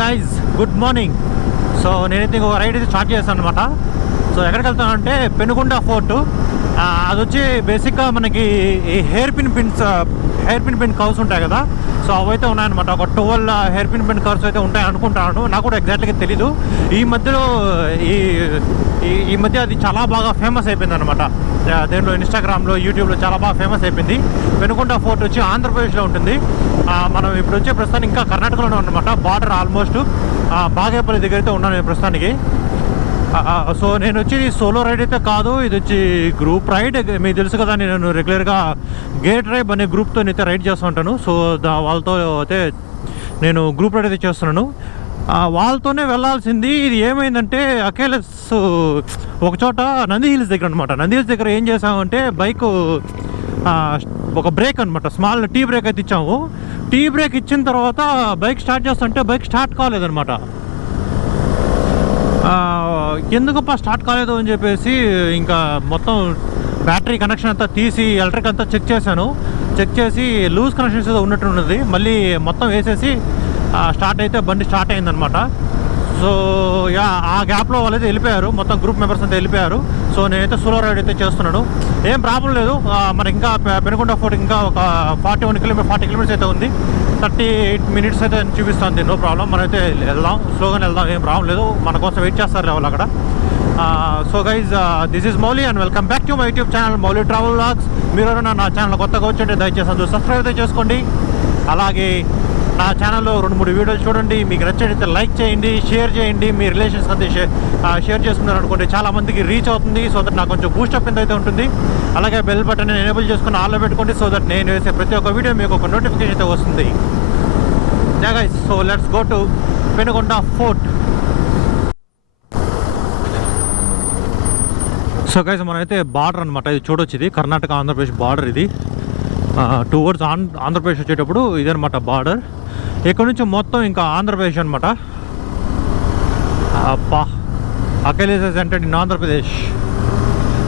Guys, good morning. So నేనైతే ఇంకొక ride అయితే స్టార్ట్ చేస్తాను అనమాట. సో ఎక్కడికి వెళ్తానంటే పెనుగొండ ఫోర్టు. అది వచ్చి బేసిక్గా మనకి ఈ హెయిర్ పిన్ కర్వ్స్ ఉంటాయి కదా, సో అవైతే ఉన్నాయన్నమాట. ఒక 12 హెయిర్ పిన్ కర్వ్స్ అయితే ఉంటాయి అనుకుంటాను, నాకు కూడా ఎగ్జాక్ట్గా తెలీదు. ఈ మధ్యలో ఈ మధ్య అది చాలా బాగా ఫేమస్ అయిపోయింది అనమాట. దేంట్లో ఇన్స్టాగ్రామ్లో, యూట్యూబ్లో చాలా బాగా ఫేమస్ అయిపోయింది. పెనుగొండ ఫోర్ట్ వచ్చి ఆంధ్రప్రదేశ్లో ఉంటుంది. మనం ఇప్పుడు వచ్చే ప్రస్తుతానికి ఇంకా కర్ణాటకలోనే ఉన్నమాట. బార్డర్ ఆల్మోస్ట్ బాగేపల్లి దగ్గర అయితే ఉన్నాను నేను ప్రస్తుతానికి. సో నేను వచ్చి సోలో రైడ్ అయితే కాదు, ఇది వచ్చి గ్రూప్ రైడ్. మీకు తెలుసు కదా, నేను రెగ్యులర్గా గేట్ రైడ్ అనే గ్రూప్తో అయితే రైడ్ చేస్తూ ఉంటాను. సో వాళ్ళతో అయితే నేను గ్రూప్ రైడ్ అయితే చేస్తున్నాను. వాళ్ళతోనే వెళ్ళాల్సింది. ఇది ఏమైందంటే అకేలస్ ఒక చోట నంది హిల్స్ దగ్గర అనమాట. నంది హిల్స్ దగ్గర ఏం చేసామంటే బైక్ ఒక బ్రేక్ అనమాట, స్మాల్ టీ బ్రేక్ అయితే ఇచ్చాము. టీ బ్రేక్ ఇచ్చిన తర్వాత బైక్ స్టార్ట్ చేస్తుంటే బైక్ స్టార్ట్ కాలేదనమాట. ఎందుకప్ప స్టార్ట్ కాలేదు అని చెప్పేసి ఇంకా మొత్తం బ్యాటరీ కనెక్షన్ అంతా తీసి ఎలక్ట్రిక్ అంతా చెక్ చేశాను. చెక్ చేసి లూజ్ కనెక్షన్స్ ఏదో ఉన్నట్టున్నది. మళ్ళీ మొత్తం వేసేసి బండి స్టార్ట్ అయిందనమాట. సో ఆ గ్యాప్లో వాళ్ళైతే వెళ్ళిపోయారు, మొత్తం గ్రూప్ మెంబర్స్ అంతా వెళ్ళిపోయారు. సో నేనైతే సోలో రైడ్ అయితే చేస్తున్నాను. ఏం ప్రాబ్లం లేదు. మనకి ఇంకా పెనుగొండ ఫోర్ట్ ఇంకా ఒక 40 కిలోమీటర్స్ అయితే ఉంది. 38 మినిట్స్ అయితే చూపిస్తుంది. నో ప్రాబ్లం, మనమైతే వెళ్దాం, స్లోగానే వెళ్దాం, ఏం ప్రాబ్లం లేదు. మన కోసం వెయిట్ చేస్తారు లెవెల్ అక్కడ. So guys, this is Mouli and welcome back to my YouTube channel Mouli travel vlogs. మీరు ఎవరైనా నా ఛానల్ కొత్తగా వచ్చి దయచేసి సబ్స్క్రైబ్ అయితే చేసుకోండి. అలాగే నా ఛానల్లో 2-3 వీడియోలు చూడండి. మీకు నచ్చినట్లయితే లైక్ చేయండి, షేర్ చేయండి. మీ రిలేషన్స్ అంతా షేర్ చేసుకున్నారు అనుకోండి, చాలా మందికి రీచ్ అవుతుంది. సో దట్ నాకు కొంచెం బూస్టప్ అయితే ఉంటుంది. అలాగే బెల్ బటన్ ఎనేబుల్ చేసుకుని ఆన్లో పెట్టుకోండి. సో దట్ నేను వేసే ప్రతి ఒక్క వీడియో మీకు ఒక నోటిఫికేషన్ అయితే వస్తుంది. Guys, so let's go to Penugonda fort. So guys, మనమైతే బార్డర్ అనమాట, ఇది చూడొచ్చు. ఇది కర్ణాటక ఆంధ్రప్రదేశ్ బార్డర్. ఇది టువర్డ్స్ ఆంధ్రప్రదేశ్ వచ్చేటప్పుడు ఇదనమాట బార్డర్. ఇక్కడ నుంచి మొత్తం ఇంకా ఆంధ్రప్రదేశ్ అనమాట. అకేలేస్ entered in Andhra Pradesh.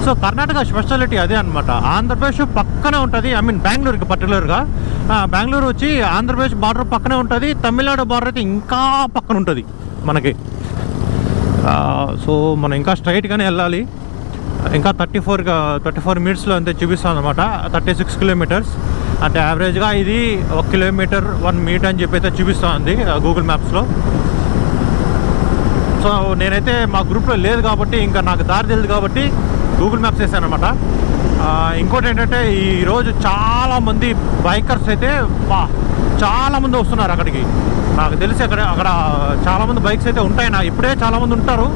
So Karnataka speciality అదే అనమాట. ఆంధ్రప్రదేశ్ పక్కనే ఉంటుంది. ఐ మీన్ బెంగళూరుకి పర్టికులర్గా. బెంగళూరు వచ్చి ఆంధ్రప్రదేశ్ బార్డర్ పక్కనే ఉంటుంది. తమిళనాడు బార్డర్ అయితే ఇంకా పక్కన ఉంటుంది మనకి. సో మనం ఇంకా స్ట్రైట్గానే వెళ్ళాలి. ఇంకా 34 మినిట్స్లో అంతే చూపిస్తుంది అనమాట. 36 కిలోమీటర్స్ అంటే యావరేజ్గా ఇది 1 కిలోమీటర్ 1 మినిట్ అని చెప్పి అయితే చూపిస్తుంది గూగుల్ మ్యాప్స్లో. సో నేనైతే మా గ్రూప్లో లేదు కాబట్టి, ఇంకా నాకు దారి తెలియదు కాబట్టి గూగుల్ మ్యాప్స్ వేసాను అనమాట. ఇంకోటి ఏంటంటే ఈరోజు చాలామంది బైకర్స్ అయితే చాలామంది వస్తున్నారు అక్కడికి. నాకు తెలిసి అక్కడ చాలామంది బైక్స్ అయితే ఉంటాయి. ఇప్పుడే చాలామంది ఉంటారు.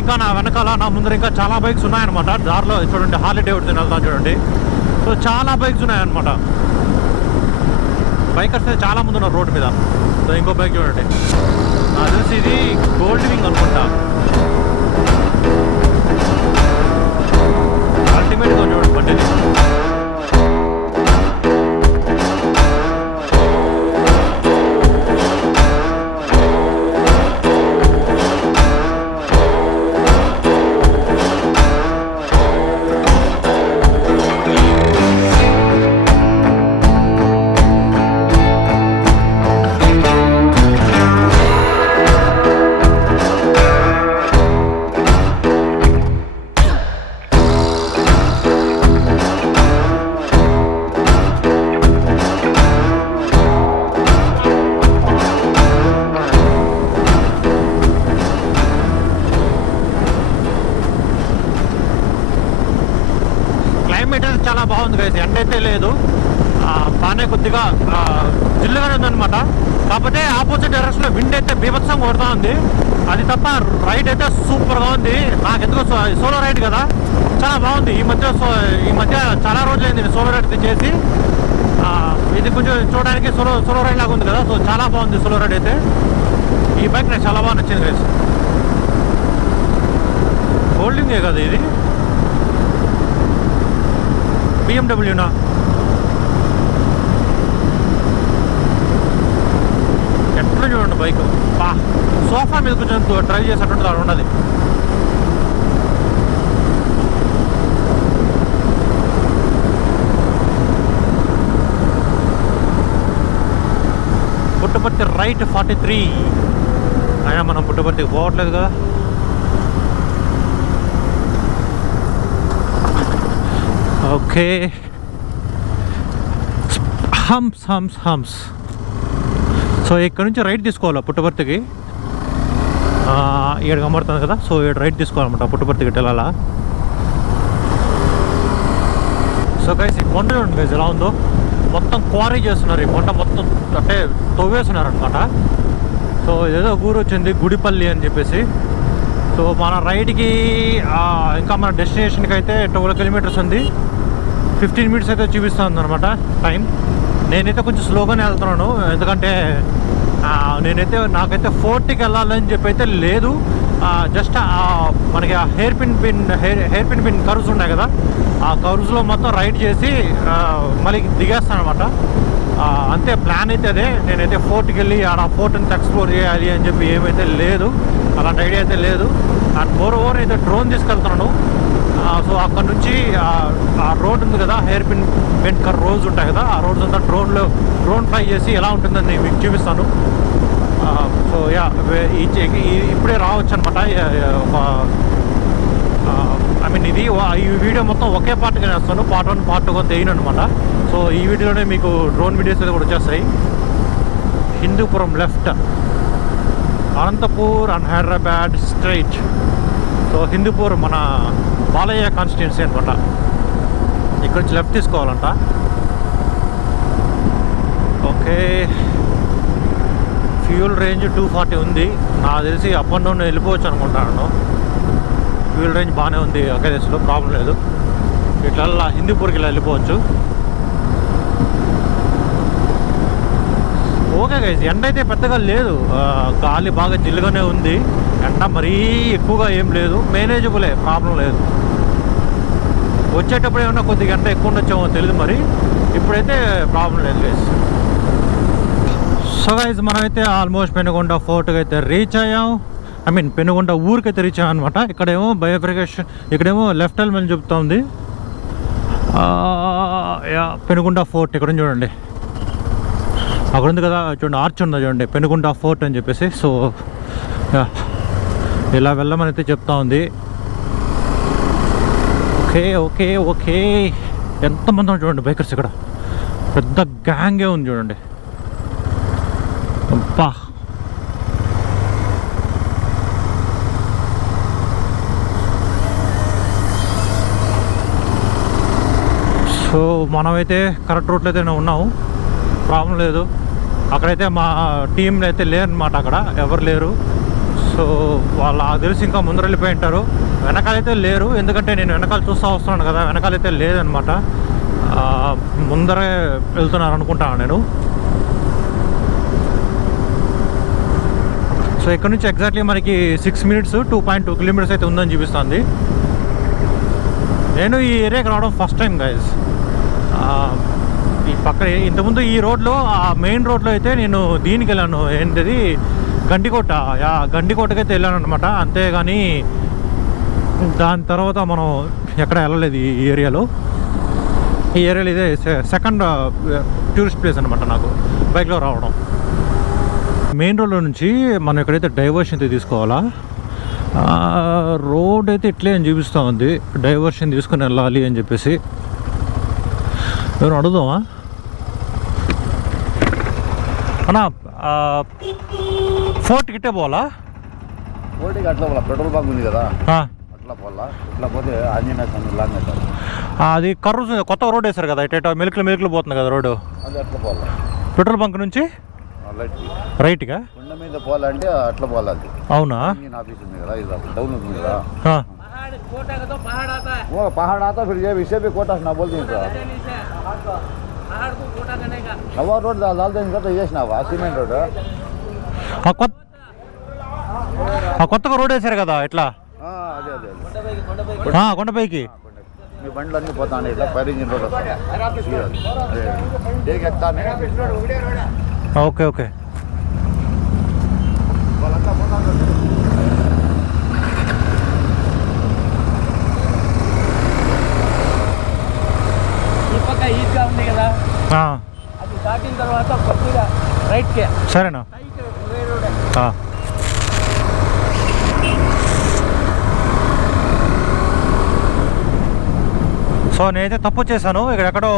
ఇంకా నా వెనకాల, నా ముందర ఇంకా చాలా బైక్స్ ఉన్నాయన్నమాట. దారిలో చూడండి, హార్లీ డేవిడ్సన్ వెళ్తాను చూడండి. సో చాలా బైక్స్ ఉన్నాయన్నమాట. బైకర్స్ అయితే చాలామంది ఉన్నారు రోడ్డు మీద. సో ఇంకో బైక్ చూడండి, నాకు తెలిసి ఇది గోల్డ్ వింగ్ అనుకుంటా. అల్టిమేట్గా చూడండి బండి. చాలా బాగుంది గైస్. ఎండ అయితే లేదు, బాగానే కొద్దిగా జిల్లుగానే ఉందన్నమాట. కాకపోతే ఆపోజిట్ డైరెక్షన్లో విండ్ అయితే బీభత్సంగా కొడుతూ ఉంది. అది తప్ప రైడ్ అయితే సూపర్గా ఉంది. నాకు ఎందుకో సోలో రైడ్ కదా, చాలా బాగుంది. ఈ మధ్య చాలా రోజులైంది నేను సోలో రైడ్ చేసి. ఇది కొంచెం చూడడానికి సోలో రైడ్ లాగా ఉంది కదా. సో చాలా బాగుంది సోలో రైడ్ అయితే. ఈ బైక్ నాకు చాలా బాగా నచ్చింది గైస్. హోల్డింగే కదా ఇది, బిఎండబ్ల్యూనా? ఎట్లా చూడండి బైక్, సోఫా మీద కొంచెం డ్రైవ్ చేసేటువంటి అది ఉన్నది. పుట్టపర్తి రైట్ 43. అయినా మనం పుట్టపర్తికి పోవట్లేదు కదా. Okay, hems. సో ఇక్కడ నుంచి రైట్ తీసుకోవాలి పుట్టపర్తికి. ఇక్కడ కనబడుతుంది కదా, సో ఇక్కడ రైట్ తీసుకోవాలన్నమాట పుట్టపర్తికి వెళ్ళాలా. సో గైస్ ఈ కొండ చూడండి గైస్ ఎలా ఉందో, మొత్తం క్వారీ చేస్తున్నారు. ఈ కొండ మొత్తం అంటే తవ్వేస్తున్నారు అనమాట. సో ఏదో ఊరు వచ్చింది గుడిపల్లి అని చెప్పేసి. సో మన రైడ్కి ఇంకా మన డెస్టినేషన్కి అయితే 12 కిలోమీటర్స్ ఉంది. 15 మినిట్స్ అయితే చూపిస్తుంది అనమాట టైం. నేనైతే కొంచెం స్లోగానే వెళ్తున్నాను, ఎందుకంటే నాకైతే 40కి వెళ్ళాలని చెప్పి అయితే లేదు. జస్ట్ మనకి ఆ హెయిర్ పిన్ పిన్ కర్వ్స్ ఉన్నాయి కదా, ఆ కర్వ్స్లో మొత్తం రైడ్ చేసి మళ్ళీ దిగేస్తాను అనమాట. అంతే ప్లాన్ అయితే అదే. నేనైతే ఫోర్ట్కి వెళ్ళి ఆ ఫోర్ట్ అంతా ఎక్స్ప్లోర్ చేయాలి అని చెప్పి ఏమైతే లేదు, అలాంటి ఐడియా అయితే లేదు. అండ్ ఓవర్ అయితే డ్రోన్ తీసుకెళ్తున్నాను. సో అక్కడ నుంచి ఆ రోడ్ ఉంది కదా, హెయిర్ పిన్ కర్ రోడ్స్ ఉంటాయి కదా, ఆ రోడ్స్ అంతా డ్రోన్ ఫ్లై చేసి ఎలా ఉంటుందని మీకు చూపిస్తాను. సో యా ఇప్పుడే రావచ్చు అనమాట. ఐ మీన్ ఇది ఈ వీడియో మొత్తం ఒకే పార్ట్గా వేస్తాను, పార్ట్ 1 పార్ట్ 2 వేయను అనమాట. సో ఈ వీడియోలోనే మీకు డ్రోన్ వీడియోస్ అయితే కూడా వచ్చేస్తాయి. Hindupuram left, Anantapur and Hyderabad straight. So Hindupur మన బాలయ్య కాన్స్టిట్యున్సీ అనమాట. ఇక్కడ నుంచి లెఫ్ట్ తీసుకోవాలంట. ఓకే, ఫ్యూల్ రేంజ్ 240 ఉంది. నాకు తెలిసి అప్ అండ్ డౌన్ వెళ్ళిపోవచ్చు అనుకుంటాను. ఫ్యూల్ రేంజ్ బాగానే ఉంది, ఒకే దేశంలో ప్రాబ్లం లేదు. ఇట్లా హిందూపూర్కి ఇలా వెళ్ళిపోవచ్చు. ఓకే గైస్, ఎండ అయితే పెద్దగా లేదు, గాలి బాగా జిల్లుగానే ఉంది. ఎండ మరీ ఎక్కువగా ఏం లేదు, మేనేజబులే, ప్రాబ్లం లేదు. వచ్చేటప్పుడు ఏమన్నా కొద్దిగా ఎండ ఎక్కువ ఉండొచ్చేమో తెలియదు, మరి ఇప్పుడైతే ప్రాబ్లం లేదు గైస్. సో గైస్ మనమైతే ఆల్మోస్ట్ పెనుగొండ ఫోర్ట్కి అయితే రీచ్ అయ్యాం. ఐ మీన్ పెనుగొండ ఊరికైతే రీచ్ అయ్యాం అనమాట. ఇక్కడేమో బయోఫికేషన్, ఇక్కడేమో లెఫ్ట్ వెళ్ళమని చెప్తా ఉంది. పెనుగొండ ఫోర్ట్ ఇక్కడ చూడండి, అక్కడ ఉంది కదా చూడండి, ఆర్చ్ ఉందా చూడండి, పెనుగొండ ఫోర్ట్ అని చెప్పేసి. సో ఇలా వెళ్ళమని అయితే చెప్తా ఉంది. ఓకే ఓకే ఓకే, ఎంతమంది చూడండి బైకర్స్, ఇక్కడ పెద్ద గ్యాంగే ఉంది చూడండి. అబ్బా, సో మనమైతే కరెక్ట్ రూట్లో అయితే ఉన్నాము, ప్రాబ్లం లేదు. అక్కడైతే మా టీంలో అయితే లేరనమాట, అక్కడ ఎవరు లేరు. సో వాళ్ళు తెలిసి ఇంకా ముందర వెళ్ళిపోయి ఉంటారు. వెనకాలైతే లేరు, ఎందుకంటే నేను వెనకాల చూస్తూ వస్తున్నాను కదా, వెనకాలైతే లేదనమాట. ముందరే వెళ్తున్నారు అనుకుంటాను నేను. సో ఇక్కడ నుంచి ఎగ్జాక్ట్లీ మనకి 6 మినిట్స్ 2.2 కిలోమీటర్స్ అయితే ఉందని చూపిస్తుంది. నేను ఈ ఏరియాకి రావడం ఫస్ట్ టైం గైజ్. ఈ పక్కన ఇంతకుముందు ఈ రోడ్లో, ఆ మెయిన్ రోడ్లో అయితే నేను దీనికి వెళ్ళాను, ఏంటిది గండికోట, గండికోటకి అయితే వెళ్ళాను అనమాట. అంతేగాని దాని తర్వాత మనం ఎక్కడ వెళ్ళలేదు ఈ ఏరియాలో. ఈ ఏరియాలో ఇదే సెకండ్ టూరిస్ట్ ప్లేస్ అనమాట నాకు బైక్లో రావడం. మెయిన్ రోడ్లో నుంచి మనం ఎక్కడైతే డైవర్షన్ అయితే తీసుకోవాలా, రోడ్ అయితే ఇట్లే అని చూపిస్తూ ఉంది, డైవర్షన్ తీసుకుని వెళ్ళాలి అని చెప్పేసి. ఎవరు అడుగుదామా అన్నా? ఫోర్ట్కి ఇట్టే పోవాలా? ఫోర్ట్కి అట్లా పోవాలా, పెట్రోల్ బంక్ ఉంది కదా, అట్లా పోవాలా. ఇట్లా పోతే ఆంజనేయ స్వామి లాంగ్ అవుతారు. అది కర్రూస్ కొత్త రోడ్ వేశారు కదా, ఇటు మెలికలు పోతుంది కదా రోడ్డు, అది అట్లా పోవాలా. పెట్రోల్ బంక్ నుంచి రైట్గా కొండ మీద పోవాలంటే అట్లా పోవాలి. అది అవునా? ఆఫీస్ ఉంది కదా, ఇది డౌన్ ఉంది కదా. पहाड़ आता फिर ये विषय भी कोटा ना बोल देंगे नवा रोड डाल देंगे तो ये ना సిమెంట్ రోడ్ కొత్తగా రోడ్ వేసారు కదా ఇట్లా. అదే అదే కొండపైకి మీ బండ్లు అన్నీ పోతాను, ఇట్లా ఫైర్ ఇంజిన్ రోడ్ వస్తాను. Okay okay. ఈద్గా ఉంది కదా, అది దాటిన తర్వాత కొద్దిగా రైట్కే. సరేనా? సో నేనైతే తప్పు చేశాను. ఎక్కడో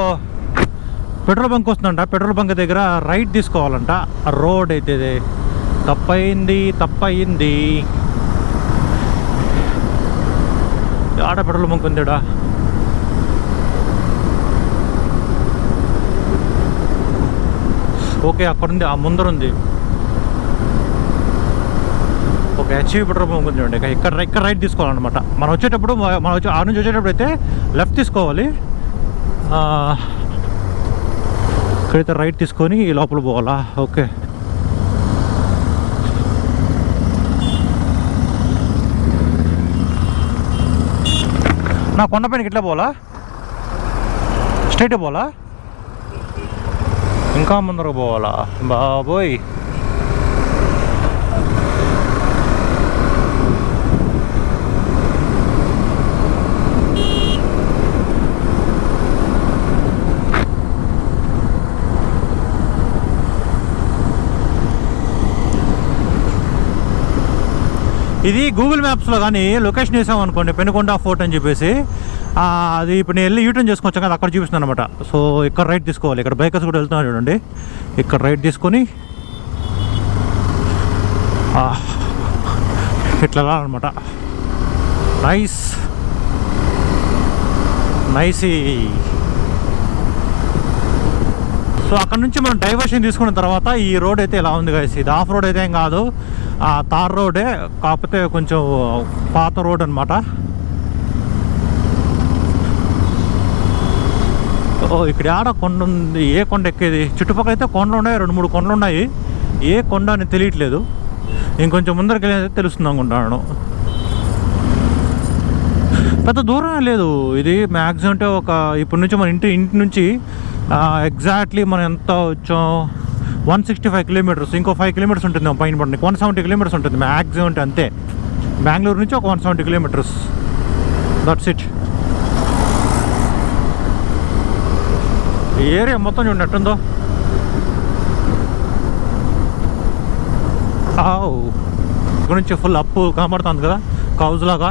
పెట్రోల్ బంక్ వస్తుందంట. పెట్రోల్ బంక్ దగ్గర రైట్ తీసుకోవాలంట. ఆ రోడ్ అయితే తప్పయింది. ఆడ పెట్రోల్ బంక్ ఉందిడా. ఓకే, అక్కడుంది, ఆ ముందరుంది. ఓకే, హెచ్పి పెట్రోల్ బంక్ ఉంది. ఇక్కడ రైట్ తీసుకోవాలన్నమాట. మనం వచ్చేటప్పుడు ఆ నుంచి వచ్చేటప్పుడు అయితే లెఫ్ట్ తీసుకోవాలి. ఇక్కడైతే రైట్ తీసుకొని లోపల పోవాలా? ఓకే. నా కొండపైనకి ఇట్లా పోవాలా? స్ట్రైట్ పోవాలా? ఇంకా ముందరకు పోవాలా? బాబోయ్. ఇది గూగుల్ మ్యాప్స్లో కానీ లొకేషన్ వేసామనుకోండి, పెనుకొండ ఫోర్ట్ అని చెప్పేసి, అది ఇప్పుడు నేను వెళ్ళి యూటర్న్ చేసుకొచ్చాను కదా, అక్కడ చూపిస్తున్నాను అనమాట. సో ఇక్కడ రైట్ తీసుకోవాలి. ఇక్కడ బైకర్స్ కూడా వెళ్తున్నారు చూడండి. ఇక్కడ రైట్ తీసుకొని ఇట్లా అనమాట. నైస్. సో అక్కడ నుంచి మనం డైవర్షన్ తీసుకున్న తర్వాత ఈ రోడ్ అయితే ఇలా ఉంది గైస్. ఇది ఆఫ్ రోడ్ అయితే ఏం కాదు, తార్ రోడే, కాకపోతే కొంచెం పాత రోడ్ అనమాట. ఇక్కడ ఆడ కొండ ఉంది. ఏ కొండ ఎక్కేది? చుట్టుపక్కల అయితే కొండలు ఉన్నాయి, 2-3 కొండలు ఉన్నాయి. ఏ కొండ అని తెలియట్లేదు. ఇంకొంచెం ముందరికి వెళ్ళి తెలుస్తుంది అనుకుంటాను. పెద్ద దూరం లేదు ఇది. మ్యాక్సిమం అంటే ఇప్పటి నుంచి మన ఇంటి నుంచి ఎగ్జాక్ట్లీ మనం ఎంత వచ్చాం, 165 కిలోమీటర్స్. ఇంకో 5 కిలోమీటర్స్ ఉంటుంది పైన పడడానికి. 170 కిలోమీటర్స్ ఉంటుంది మ్యాక్సిమం అంటే. అంతే, బెంగళూరు నుంచి ఒక 170 కిలోమీటర్స్. That's it. ఈ ఏరియా మొత్తం చూడండి ఎట్టుందో. ఇక్కడ నుంచి ఫుల్ అప్పు కనబడుతుంది కదా, కౌజ్ లాగా.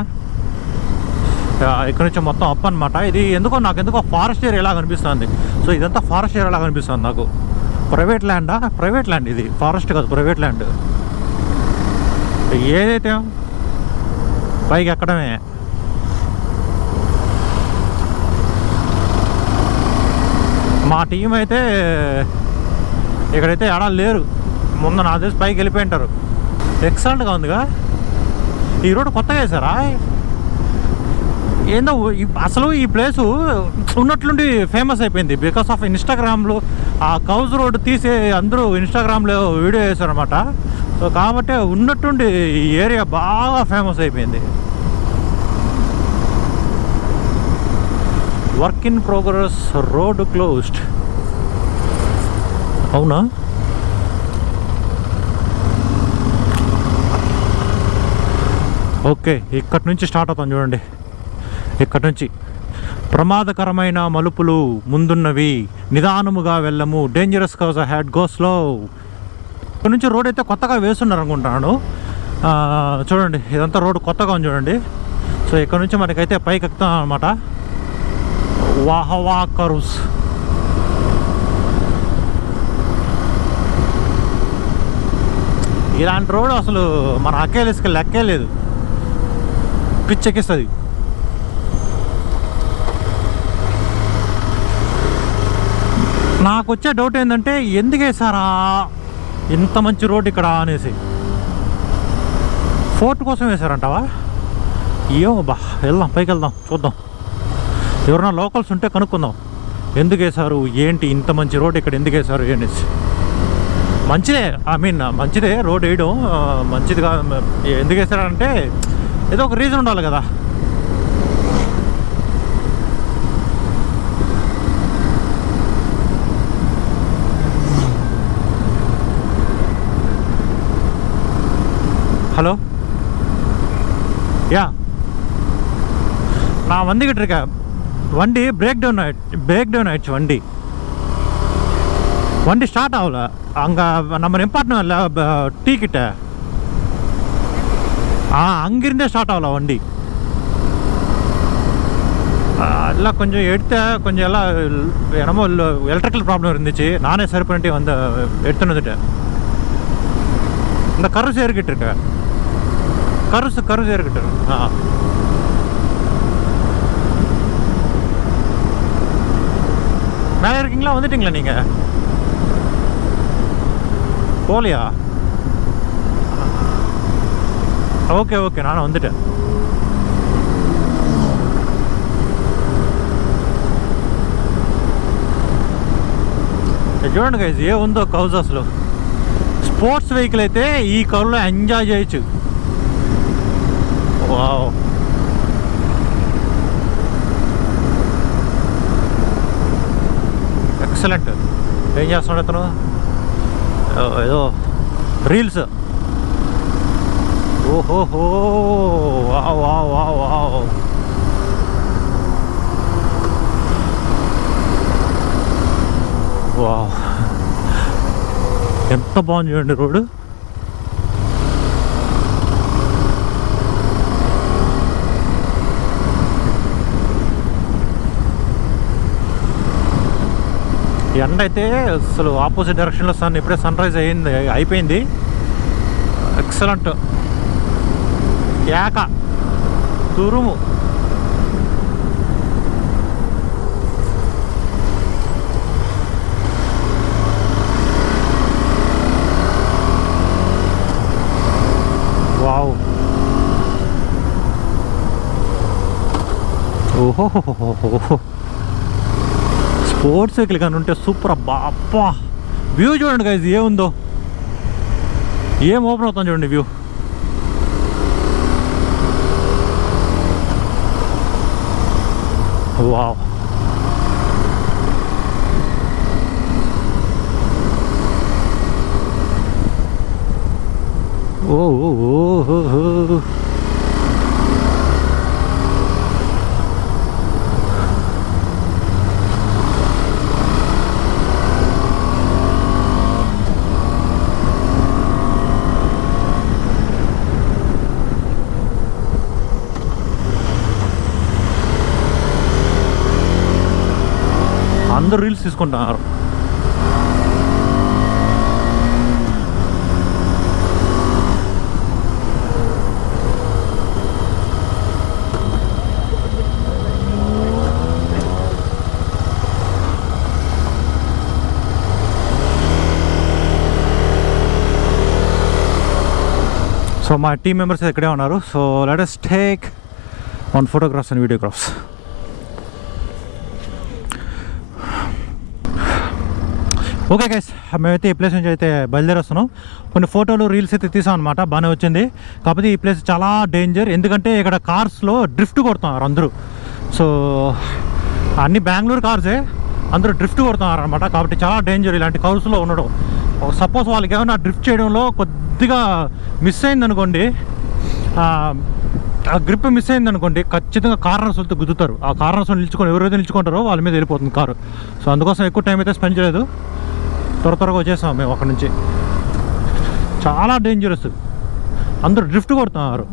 ఇక్కడ నుంచి మొత్తం అప్ అనమాట. ఇది నాకెందుకో ఫారెస్ట్ ఏరియా లాగా అనిపిస్తుంది. సో ఇదంతా ఫారెస్ట్ ఏరియా లాగా అనిపిస్తుంది నాకు. ప్రైవేట్ ల్యాండ్ ఇది, ఫారెస్ట్ కాదు, ప్రైవేట్ ల్యాండ్. ఏదైతే పైకి ఎక్కడమే. మా టీం అయితే ఇక్కడైతే ఎడా లేరు. ముందు నా తెలిసి పైకి వెళ్ళిపోయింటారు. ఎక్సలెంట్గా ఉందిగా. ఈ రోడ్డు కొత్తగా వేసారా? ఏందో అసలు ఈ ప్లేసు ఉన్నట్లుండి ఫేమస్ అయిపోయింది బికాస్ ఆఫ్ ఇన్స్టాగ్రామ్లో. ఆ కౌజ్ రోడ్ తీసి అందరూ ఇన్స్టాగ్రామ్లో వీడియో వేశారనమాట. సో కాబట్టి ఉన్నట్టుండి ఈ ఏరియా బాగా ఫేమస్ అయిపోయింది. Work in progress, road closed. అవునా? ఓకే, ఇక్కడి నుంచి స్టార్ట్ అవుతాం చూడండి. ఇక్కడ నుంచి ప్రమాదకరమైన మలుపులు ముందున్నవి, నిదానముగా వెళ్ళము, dangerous cause head go slow. ఇక్కడ నుంచి రోడ్ అయితే కొత్తగా వేస్తున్నారు అనుకుంటున్నాను. చూడండి, ఇదంతా రోడ్ కొత్తగా ఉంది చూడండి. సో ఇక్కడ నుంచి మనకైతే పైకి ఎక్కుతాం అనమాట. వాహవా కరుస్. ఇలాంటి రోడ్ అసలు మన అక్కేలేసుకెళ్ళి లెక్కే లేదు, పిచ్చెక్కిస్తుంది. నాకు వచ్చే డౌట్ ఏంటంటే ఎందుకు వేసారా ఇంత మంచి రోడ్ ఇక్కడ అనేసి. ఫోర్ట్ కోసం వేసారంటావా? ఏమో బా, వెళ్దాం, పైకి వెళ్దాం, చూద్దాం. ఎవరైనా లోకల్స్ ఉంటే కనుక్కుందాం. ఎందుకు వేశారు ఏంటి, ఇంత మంచి రోడ్ ఇక్కడ ఎందుకు వేశారు అనేసి. మంచిదే, మంచిదే రోడ్ వేయడం, మంచిది కాదు. ఎందుకు వేస్తారంటే ఏదో ఒక రీజన్ ఉండాలి కదా. ஹலோ, யா, நான் வந்துக்கிட்டு இருக்கேன். வண்டி பிரேக் டவுன் ஆயிடுச்சு. வண்டி ஸ்டார்ட் ஆகல. அங்கே நம்ம நிப்பாட்டணும் இல்லை டீ கிட்ட, அங்கிருந்தே ஸ்டார்ட் ஆகல வண்டி. ಎಲ್ಲ கொஞ்சம் எடுத்த கொஞ்சம் எல்லாம் என்னமோ எலக்ட்ரிக்கல் ப்ராப்ளம் இருந்துச்சு. நானே சரி பண்ணிட்டு எடுத்துன்னு வந்துட்டேன். இந்த கரு சேர்க்கிட்டு இருக்கேன். கரு சேர்க்கிட்டு மேலே இருக்கீங்களா? வந்துட்டீங்களா நீங்கள்? போகலையா? ఓకే నాన్న வந்துட்டேன். చూడండి గైస్ ఏముందో కౌస్ అసలు. స్పోర్ట్స్ వెహికల్ అయితే ఈ కౌలో ఎంజాయ్ చేయొచ్చు. Wow, excellent. ఏం చేస్తున్నాడు అతను? ఏదో రీల్స్. ఓహోహో, wow wow wow wow. Wow, ఎంత బాగుంది చూడండి రోడ్డు. ఎండ అయితే అసలు ఆపోజిట్ డైరెక్షన్లో ఇప్పుడే సన్ రైజ్ అయిపోయింది. ఎక్సలెంట్. కేక తురుము. వావ్, ఓహో, స్పోర్ట్స్ వెహికల్ కానీ ఉంటే సూపర్. అబ్బా అబ్బా, వ్యూ చూడండి గైస్ ఏముందో. ఏం ఓపెన్ అవుతాం చూడండి వ్యూ. వావ్, ఓ అందరూ రీల్స్ తీసుకుంటున్నారు. సో మా టీమ్ మెంబర్స్ ఇక్కడే ఉన్నారు. So let us take on photographs and videographs. Okay guys, మేమైతే ఈ ప్లేస్ నుంచి అయితే బయలుదేరేస్తున్నాం. కొన్ని ఫోటోలు రీల్స్ అయితే తీసాం అనమాట. బాగానే వచ్చింది. కాకపోతే ఈ ప్లేస్ చాలా డేంజర్. ఎందుకంటే ఇక్కడ కార్స్లో డ్రిఫ్ట్ కొడుతున్నారు అందరూ. సో అన్ని బెంగళూరు కార్సే, అందరూ డ్రిఫ్ట్ కొడుతున్నారు అనమాట. కాబట్టి చాలా డేంజర్ ఇలాంటి కార్స్లో ఉండడం. సపోజ్ వాళ్ళకి ఏమైనా డ్రిఫ్ట్ చేయడంలో కొద్దిగా మిస్ అయిందనుకోండి, ఆ గ్రిప్ మిస్ అయిందనుకోండి, ఖచ్చితంగా కార్నర్స్ వెళ్తే గుద్దుతారు. ఆ కార్నర్స్ నిల్చుకొని ఎవరైతే నిల్చుకుంటారో వాళ్ళ మీద వెళ్ళిపోతుంది కారు. సో అందుకోసం ఎక్కువ టైం అయితే స్పెండ్ చేయలేదు. త్వరగా వచ్చేసాం మేము అక్కడి నుంచి. చాలా డేంజరస్, అందరూ డ్రిఫ్ట్ కొడుతున్నారు.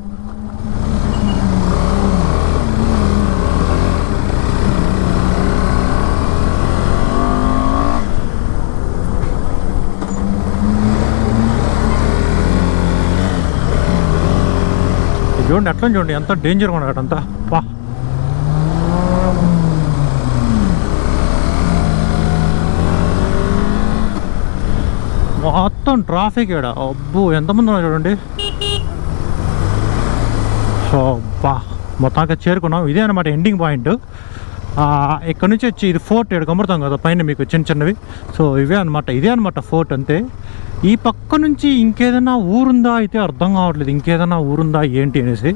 చూడండి ఎట్లా చూడండి, ఎంత డేంజర్గా ఉన్నాడు అంతా. పా, మొత్తం ట్రాఫిక్ ఇక్కడ. అబ్బో, ఎంతమంది ఉన్నారు చూడండి. సో బా, మొత్తానికి చేరుకున్నాం. ఇదే అనమాట ఎండింగ్ పాయింట్. ఇక్కడ నుంచి వచ్చి ఇది ఫోర్ట్ ఇక్కడ కమ్ముతాం కదా పైన మీకు చిన్నవి. సో ఇదే అనమాట ఫోర్ట్ అంతే. ఈ పక్క నుంచి ఇంకేదైనా ఊరుందా అయితే అర్థం కావట్లేదు. ఇంకేదైనా ఊరుందా ఏంటి అనేసి.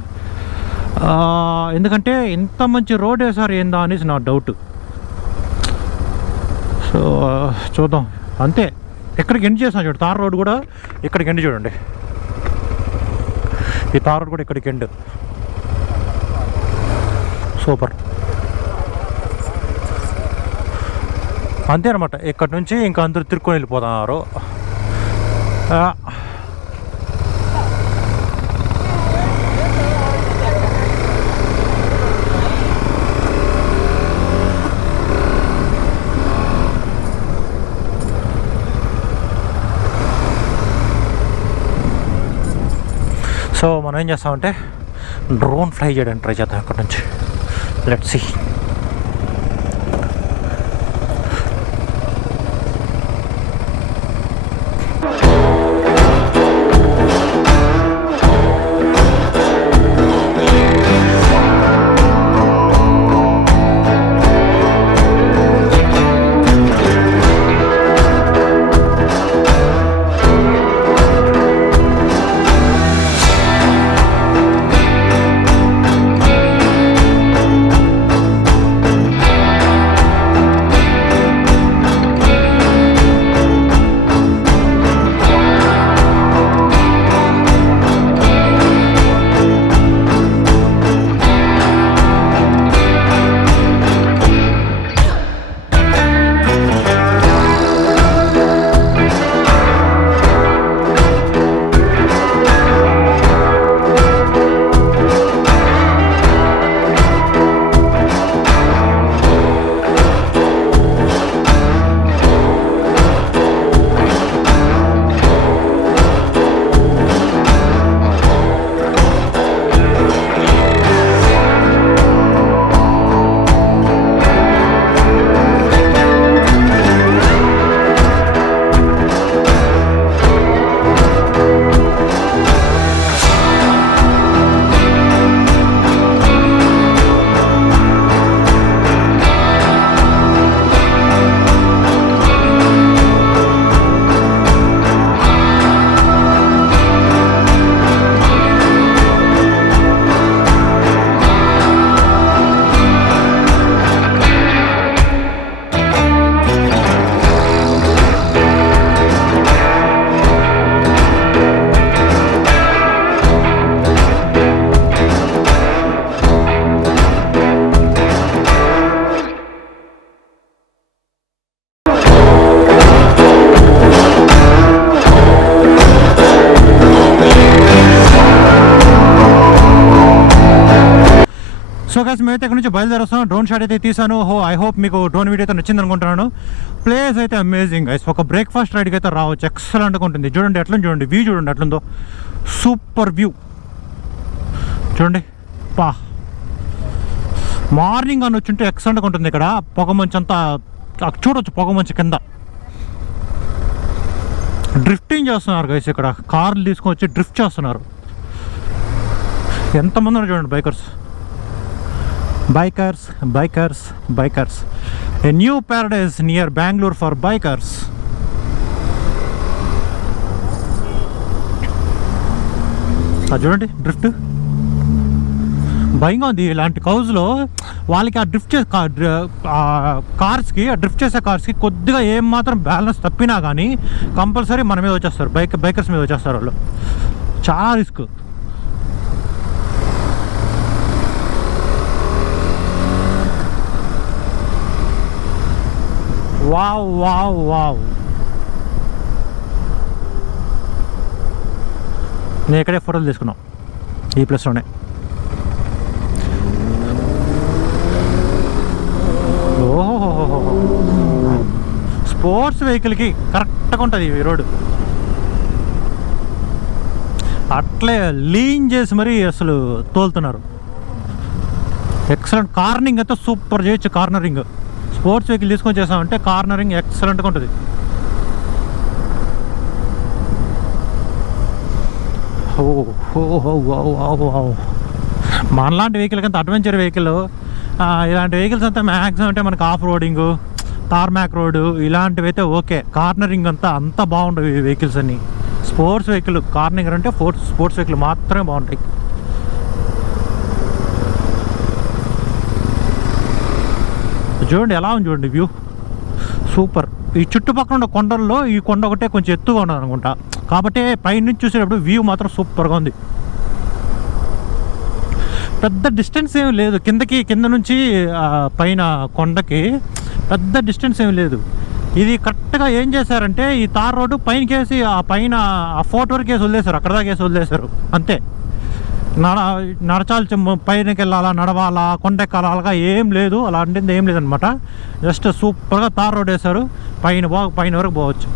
ఎందుకంటే ఇంత మంచి రోడ్ వేసారు ఏందా అనేసి నా డౌట్. సో చూద్దాం. అంతే, ఎక్కడికి ఎండ్ చేస్తాను చూడండి. తార్ రోడ్ కూడా ఇక్కడికి ఎండ్ చూడండి. ఈ తార్ రోడ్ కూడా ఇక్కడికి ఎండ్. సూపర్. అంతే అనమాట. ఇక్కడ నుంచి ఇంకా అందరూ తిరుక్కొని వెళ్ళిపోతున్నారు. సో మనం ఏం చేస్తామంటే డ్రోన్ ఫ్లై చేయడానికి ట్రై చేద్దాం ఇక్కడ నుంచి. Let's see. సో గైస్ మేమైతే ఇక్కడ నుంచి బయలుదేరుస్తాను. డ్రోన్ షాట్ అయితే తీసాను. ఐ హోప్ మీకు డ్రోన్ వీడియో అయితే నచ్చింది అనుకుంటున్నాను. ప్లేస్ అయితే అమేజింగ్ గైస్. ఒక బ్రేక్ఫాస్ట్ రైడ్కి అయితే రావచ్చు. ఎక్సలెంట్గా ఉంటుంది. చూడండి ఎట్లా చూడండి, వ్యూ చూడండి ఎట్లుందో. సూపర్ వ్యూ చూడండి. పా మార్నింగ్ అని వచ్చుంటే ఎక్సలెంట్గా ఉంటుంది. ఇక్కడ పొగమంచు అంతా చూడవచ్చు. పొగమంచు కింద డ్రిఫ్టింగ్ చేస్తున్నారు గైస్. ఇక్కడ కార్లు తీసుకొని వచ్చి డ్రిఫ్ట్ చేస్తున్నారు. ఎంతమంది ఉన్నారు చూడండి bikers. Bikers. A new paradise near Bangalore for bikers. చూడండి డ్రిఫ్ట్ భయంగా ఉంది. ఇలాంటి కౌజ్లో వాళ్ళకి ఆ డ్రిఫ్ట్ కార్స్కి డ్రిఫ్ట్ చేసే కార్స్కి కొద్దిగా ఏం మాత్రం బ్యాలెన్స్ తప్పినా కానీ కంపల్సరీ మన మీద వచ్చేస్తారు. బైకర్స్ మీద వచ్చేస్తారు వాళ్ళు. చాలా రిస్క్. వావ్. నేను ఇక్కడే ఫోటోలు తీసుకున్నాం ఈ ప్లేస్లోనే. ఓహో, స్పోర్ట్స్ వెహికల్కి కరెక్ట్గా ఉంటుంది ఈ రోడ్డు. అట్లే లీన్ చేసి మరీ అసలు తోలుతున్నారు. ఎక్సలెంట్. కార్నరింగ్ అయితే సూపర్ చేయొచ్చు. కార్నరింగ్ స్పోర్ట్స్ వెహికల్ తీసుకొని చేసామంటే కార్నరింగ్ ఎక్సలెంట్గా ఉంటుంది. మనలాంటి వెహికల్ కంటే అడ్వెంచర్ వెహికల్, ఇలాంటి వెహికల్స్ అంతా మ్యాక్సిమం అంటే మనకు ఆఫ్ రోడింగు, టార్మాక్ రోడ్డు ఇలాంటివి అయితే ఓకే. కార్నరింగ్ అంతా బాగుంటాయి ఈ వెహికల్స్ అన్నీ. స్పోర్ట్స్ వెహికల్ కార్నరింగ్ అంటే స్పోర్ట్స్ వెహికల్ మాత్రమే బాగుంటాయి. చూడండి ఎలా ఉంది చూడండి వ్యూ. సూపర్. ఈ చుట్టుపక్కల ఉన్న కొండల్లో ఈ కొండ ఒకటే కొంచెం ఎత్తుగా ఉన్నది అనుకుంటా, కాబట్టి పైనుంచి చూసేటప్పుడు వ్యూ మాత్రం సూపర్గా ఉంది. పెద్ద డిస్టెన్స్ ఏమి లేదు కింద నుంచి పైన కొండకి పెద్ద డిస్టెన్స్ ఏమి లేదు. ఇది కరెక్ట్గా ఏం చేశారంటే ఈ తార్ రోడ్డు పైనకేసి ఆ పైన ఆ ఫోర్ట్ వరకు వేసి వదిలేశారు. అక్కడ దాకా వేసి వదిలేశారు అంతే. నడచాల్సి పైనకి వెళ్ళాలా, నడవాలా, కొండెక్కాలా అలాగా ఏం లేదు. అలాంటిది ఏం లేదనమాట. జస్ట్ సూపర్గా తార్ రోడ్ వేశారు. పైన వరకు పోవచ్చు.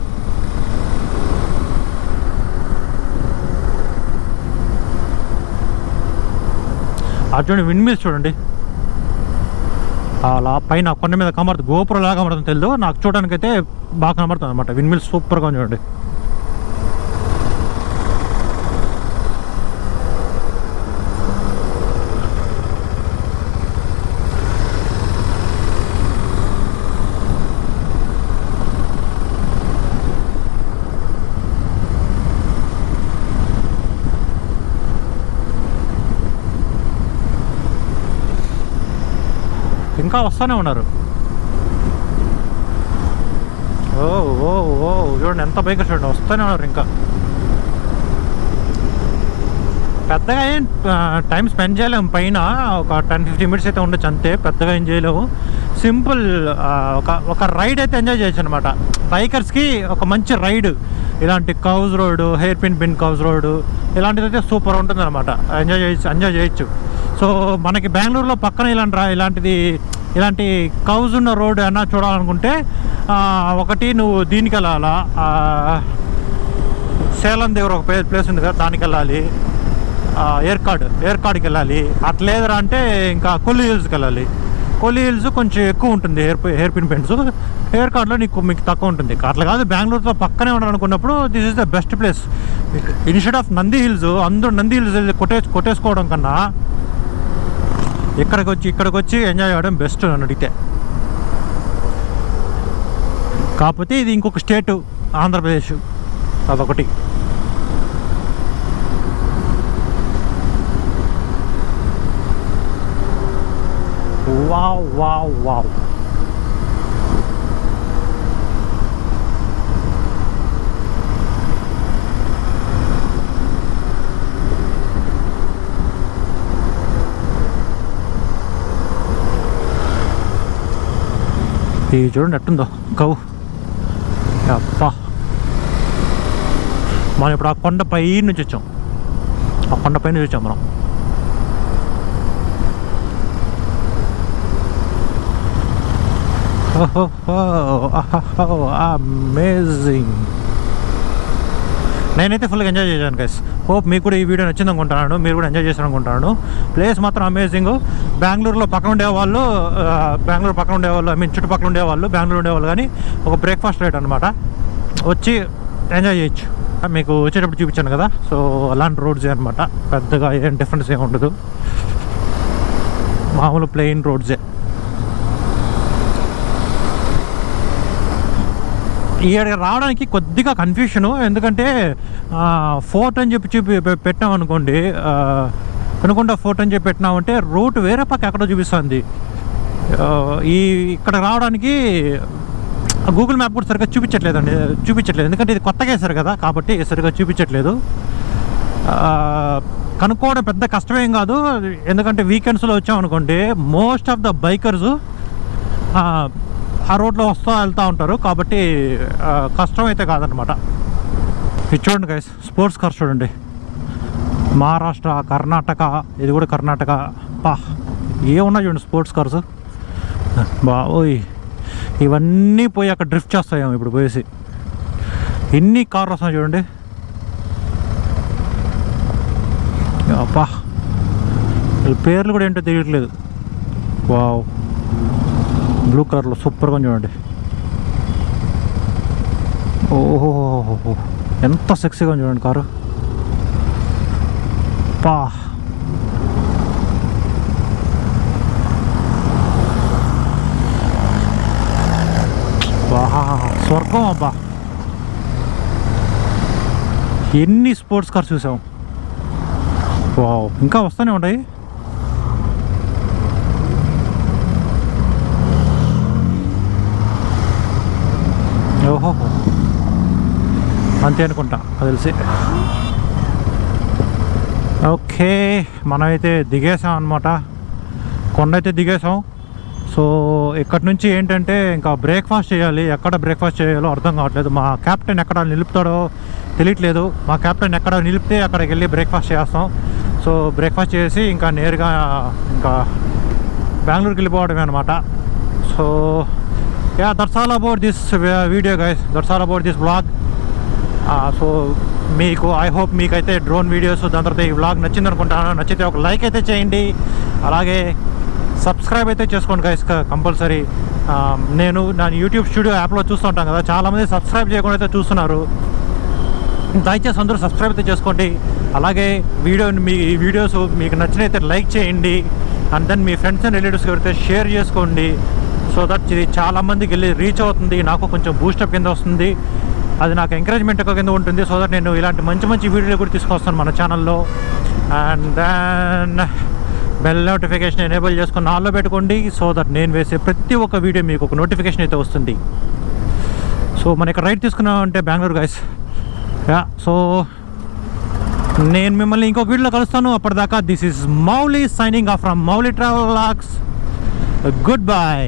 అది చూడండి, విండ్ మిల్స్ చూడండి, అలా పైన కొండ మీద కనబడుతుంది, గోపురం లాగా కనబడుతుంది తెలియదు నాకు, చూడడానికి అయితే బాగా కనబడుతుంది అనమాట. విండ్ మిల్స్ సూపర్గా ఉంది చూడండి. ఇంకా వస్తూనే ఉన్నారు. ఓ ఓ ఓ చూడండి ఎంత బైకర్స్ చూడండి, వస్తూనే ఉన్నారు. ఇంకా పెద్దగా ఏం టైం స్పెండ్ చేయలేము, పైన ఒక 10-15 మినిట్స్ అయితే ఉండొచ్చు అంతే, పెద్దగా ఏం చేయలేము. సింపుల్ ఒక రైడ్ అయితే ఎంజాయ్ చేయొచ్చు అనమాట. బైకర్స్కి ఒక మంచి రైడ్, ఇలాంటి కౌజ్ రోడ్, హెయిర్ పిన్ కౌజ్ రోడ్ ఇలాంటిది అయితే సూపర్ ఉంటుంది అనమాట. ఎంజాయ్ చేయొచ్చు. సో మనకి బెంగళూరులో పక్కన ఇలాంటి కౌజ్ ఉన్న రోడ్ అన్నా చూడాలనుకుంటే ఒకటి నువ్వు దీనికి వెళ్ళాలా, సేలం దగ్గర ఒక ప్లేస్ ఉంది కదా, దానికి వెళ్ళాలి, ఏర్కాడ్కి వెళ్ళాలి. అట్లేదరా అంటే ఇంకా కొల్లి హిల్స్కి వెళ్ళాలి. కొల్లి హిల్స్ కొంచెం ఎక్కువ ఉంటుంది హెయిర్ పిన్ పెయింట్స్, ఏర్కాడ్లో మీకు తక్కువ ఉంటుంది. అట్లా కాదు, బెంగళూరుతో పక్కనే ఉండాలనుకున్నప్పుడు this is the best place. Instead of Nandi hills, అందరూ నంది హిల్స్ కొట్టేసుకోవడం కన్నా ఇక్కడికి వచ్చి ఎంజాయ్ చేయడం బెస్ట్ అని అడిగితే. కాకపోతే ఇది ఇంకొక స్టేటు, ఆంధ్రప్రదేశ్, అదొకటి. Wow wow wow. ఇది చూడండి ఎట్టుందో కౌ. అప్పా, మనం ఇప్పుడు ఆ కొండ పై నుంచి వచ్చాం, ఆ కొండ పై నుంచి వచ్చాం మనం. అమేజింగ్. నేనైతే ఫుల్గా ఎంజాయ్ చేశాను గైస్. హోప్ మీకు కూడా ఈ వీడియో నచ్చింది అనుకుంటున్నాను, మీరు కూడా ఎంజాయ్ చేశారు అనుకుంటున్నాను. ప్లేస్ మాత్రం అమేజింగ్. బెంగళూరులో పక్కన ఉండేవాళ్ళు, ఐ మీన్ చుట్టుపక్కల ఉండేవాళ్ళు, బెంగళూరు ఉండేవాళ్ళు కానీ ఒక బ్రేక్ఫాస్ట్ రైడ్ అనమాట, వచ్చి ఎంజాయ్ చేయొచ్చు. మీకు వచ్చేటప్పుడు చూపించాను కదా, సో అలాంటి రోడ్సే అనమాట, పెద్దగా ఏం డిఫరెన్స్ ఏమి ఉండదు, మామూలు ప్లెయిన్ రోడ్సే. ఇక్కడికి రావడానికి కొద్దిగా కన్ఫ్యూషను, ఎందుకంటే ఫోర్ట్ అని చెప్పి పెట్టామనుకోండి, పెనుకొండ ఫోర్ట్ అని చెప్పి పెట్టినామంటే రూట్ వేరే పక్క ఎక్కడో చూపిస్తుంది. ఇక్కడ రావడానికి గూగుల్ మ్యాప్ కూడా సరిగ్గా చూపించట్లేదు, ఎందుకంటే ఇది కొత్తగా వేశారు కదా, కాబట్టి సరిగ్గా చూపించట్లేదు. కనుక్కోవడం పెద్ద కష్టమేం కాదు, ఎందుకంటే వీకెండ్స్లో వచ్చామనుకోండి మోస్ట్ ఆఫ్ ద బైకర్స్ ఆ రోడ్లో వెళ్తూ ఉంటారు, కాబట్టి కష్టం అయితే కాదనమాట. ఇది చూడండి గైస్, స్పోర్ట్స్ కార్స్ చూడండి, మహారాష్ట్ర, కర్ణాటక, ఇది కూడా కర్ణాటక. ఏమున్నాయి చూడండి స్పోర్ట్స్ కార్స్, బాబోయ్. ఇవన్నీ పోయి అక్కడ డ్రిఫ్ట్ చేస్తాయేమో ఇప్పుడు పోయేసి, ఎన్ని కార్లు వస్తున్నాయి చూడండి. అబ్బా, వీళ్ళ పేర్లు కూడా ఏంటో తెలియట్లేదు. వావ్, బ్లూ కలర్లో సూపర్గా చూడండి. ఓహో, ఎంత సెక్సీగా చూడండి కారు. పా, స్వర్గం అబ్బా. ఎన్ని స్పోర్ట్స్ కార్స్ చూసాం. వావ్, ఇంకా వస్తూనే ఉంటాయి. ఓహో, అంతే అనుకుంటా అది తెలిసి. ఓకే, మనమైతే దిగేసాం అనమాట, కొండ అయితే దిగేసాం. సో ఇక్కడి నుంచి ఏంటంటే ఇంకా బ్రేక్ఫాస్ట్ చేయాలి. ఎక్కడ బ్రేక్ఫాస్ట్ చేయాలో అర్థం కావట్లేదు. మా క్యాప్టెన్ ఎక్కడ నిలుపుతాడో తెలియట్లేదు. మా క్యాప్టెన్ ఎక్కడ నిలిపితే అక్కడికి వెళ్ళి బ్రేక్ఫాస్ట్ చేస్తాం. సో బ్రేక్ఫాస్ట్ చేసి ఇంకా నేరుగా ఇంకా బెంగళూరుకి వెళ్ళిపోవడమే అనమాట. So yeah, that's all about this video guys, that's all about this vlog. So మీకు ఐ హోప్ మీకైతే డ్రోన్ వీడియోస్ దాని తర్వాత ఈ వ్లాగ్ నచ్చింది అనుకుంటాను. నచ్చితే ఒక లైక్ అయితే చేయండి, అలాగే సబ్స్క్రైబ్ అయితే చేసుకోండి గైస్ కంపల్సరీ. నేను నా యూట్యూబ్ స్టూడియో యాప్లో చూస్తూ ఉంటాను కదా, చాలామంది సబ్స్క్రైబ్ చేయకుండా అయితే చూస్తున్నారు. దయచేసి అందరూ సబ్స్క్రైబ్ అయితే చేసుకోండి. అలాగే ఈ వీడియోస్ మీకు నచ్చినైతే లైక్ చేయండి, అండ్ దెన్ మీ ఫ్రెండ్స్ అండ్ రిలేటివ్స్కి అయితే షేర్ చేసుకోండి. సో దట్ ఇది చాలామందికి వెళ్ళి రీచ్ అవుతుంది, నాకు కొంచెం బూస్టప్ కింద వస్తుంది, అది నాకు ఎంకరేజ్మెంట్ కింద ఉంటుంది. సో దట్ నేను ఇలాంటి మంచి మంచి వీడియోలు కూడా తీసుకొస్తాను మన ఛానల్లో. And then bell notification enable చేసుకుని ఆన్లో పెట్టుకోండి, సో దట్ నేను వేసే ప్రతి ఒక్క వీడియో మీకు ఒక నోటిఫికేషన్ అయితే వస్తుంది. సో మనం ఇక్కడ రైట్ తీసుకున్నామంటే బెంగళూరు గైస్. సో నేను మిమ్మల్ని ఇంకొక వీడియోలో కలుస్తాను. అప్పటిదాకా this is Mouli signing off from Mouli travel vlogs. Good bye.